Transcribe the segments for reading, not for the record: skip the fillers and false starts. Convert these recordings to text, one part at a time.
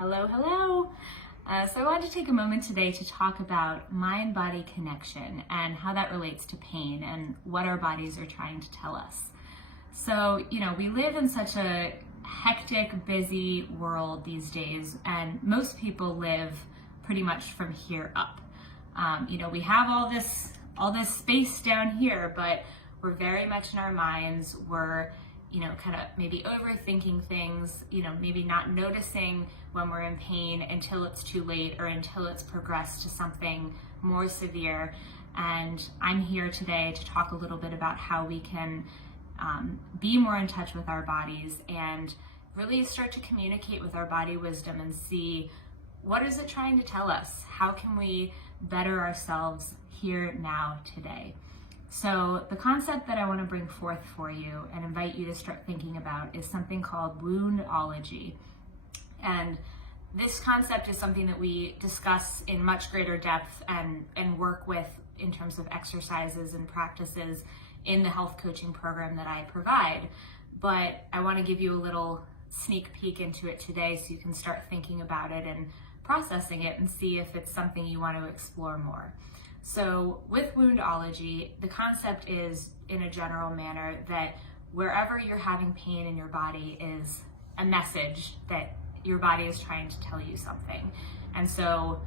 Hello, hello. So I wanted to take a moment today to talk about mind-body connection and how that relates to pain and what our bodies are trying to tell us. So, we live in such a hectic, busy world these days, and most people live pretty much from here up. We have all this space down here, but we're very much in our minds. We're kind of maybe overthinking things, maybe not noticing when we're in pain until it's too late or until it's progressed to something more severe. And I'm here today to talk a little bit about how we can be more in touch with our bodies and really start to communicate with our body wisdom and see what is it trying to tell us? How can we better ourselves here, now, today? So the concept that I want to bring forth for you and invite you to start thinking about is something called Woundology. And this concept is something that we discuss in much greater depth and work with in terms of exercises and practices in the health coaching program that I provide. But I want to give you a little sneak peek into it today so you can start thinking about it and processing it and see if it's something you want to explore more. So with Woundology, the concept is, in a general manner, that wherever you're having pain in your body is a message that your body is trying to tell you something. And so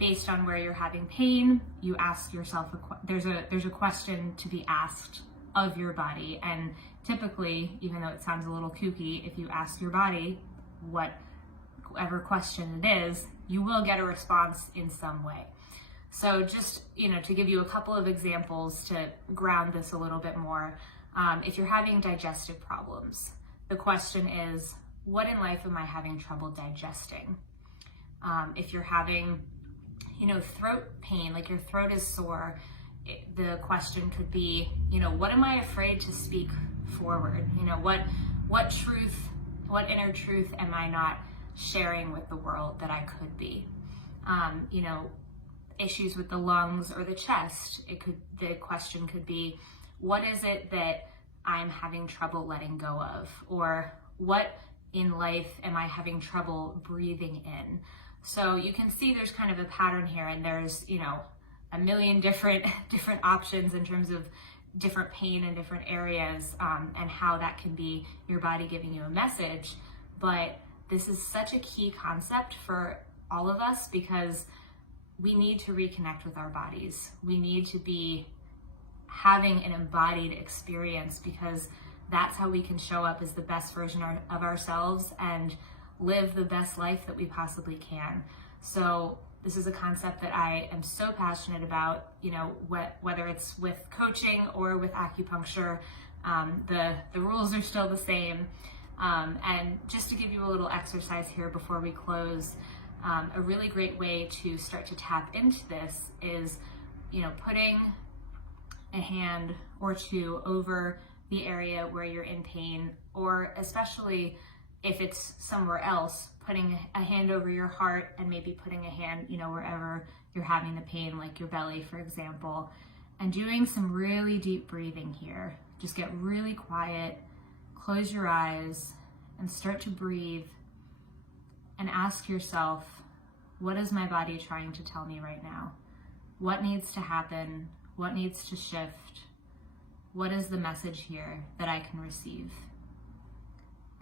based on where you're having pain, you ask yourself, there's a question to be asked of your body. And typically, even though it sounds a little kooky, if you ask your body whatever question it is, you will get a response in some way. So just, to give you a couple of examples to ground this a little bit more, if you're having digestive problems, the question is, what in life am I having trouble digesting? If you're having, throat pain, like your throat is sore, the question could be, what am I afraid to speak forward? What truth, what inner truth am I not sharing with the world that I could be? Issues with the lungs or the chest, the question could be, what is it that I'm having trouble letting go of? Or what in life am I having trouble breathing in? So you can see there's kind of a pattern here, and there's, a million different options in terms of different pain in different areas, and how that can be your body giving you a message. But this is such a key concept for all of us because we need to reconnect with our bodies. We need to be having an embodied experience because that's how we can show up as the best version of ourselves and live the best life that we possibly can. So this is a concept that I am so passionate about, whether it's with coaching or with acupuncture, the rules are still the same. And just to give you a little exercise here before we close, a really great way to start to tap into this is, putting a hand or two over the area where you're in pain, or especially if it's somewhere else, putting a hand over your heart and maybe putting a hand, wherever you're having the pain, like your belly, for example, and doing some really deep breathing here. Just get really quiet, close your eyes, and start to breathe. And ask yourself, what is my body trying to tell me right now? What needs to happen? What needs to shift? What is the message here that I can receive?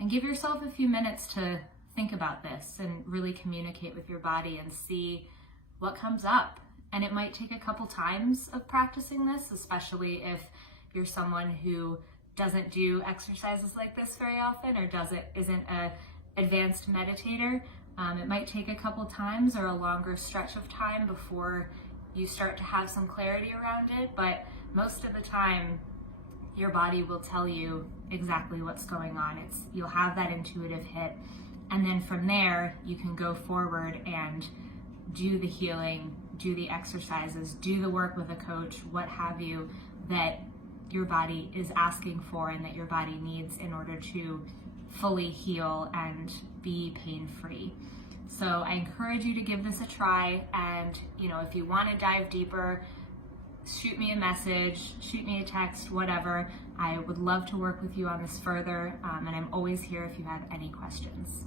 And give yourself a few minutes to think about this and really communicate with your body and see what comes up. And it might take a couple times of practicing this, especially if you're someone who doesn't do exercises like this very often or isn't a advanced meditator. It might take a couple times or a longer stretch of time before you start to have some clarity around it, but most of the time your body will tell you exactly what's going on. You'll have that intuitive hit, and then from there you can go forward and do the healing, do the exercises, do the work with a coach, what have you, that your body is asking for and that your body needs in order to fully heal and be pain-free. So I encourage you to give this a try, and if you want to dive deeper, shoot me a message, shoot me a text, whatever. I would love to work with you on this further, and I'm always here if you have any questions.